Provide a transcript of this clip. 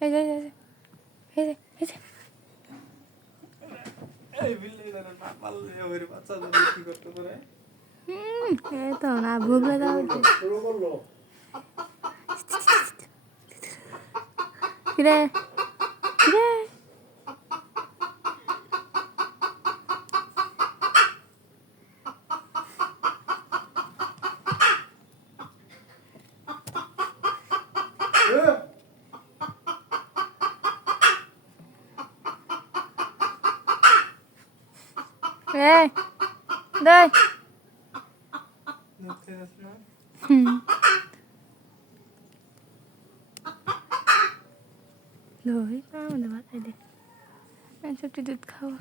এই যে এই যে এই যে এই বিল্লিটা না পারলে ওর বাচ্চা কি করতে পারে এই তো না ভুগলে দাও শুরু করলো কিরে কিরে এই দই দেখতে যাস না দই আমাদের বাসায় দে সত্যি দুধ খাওয়া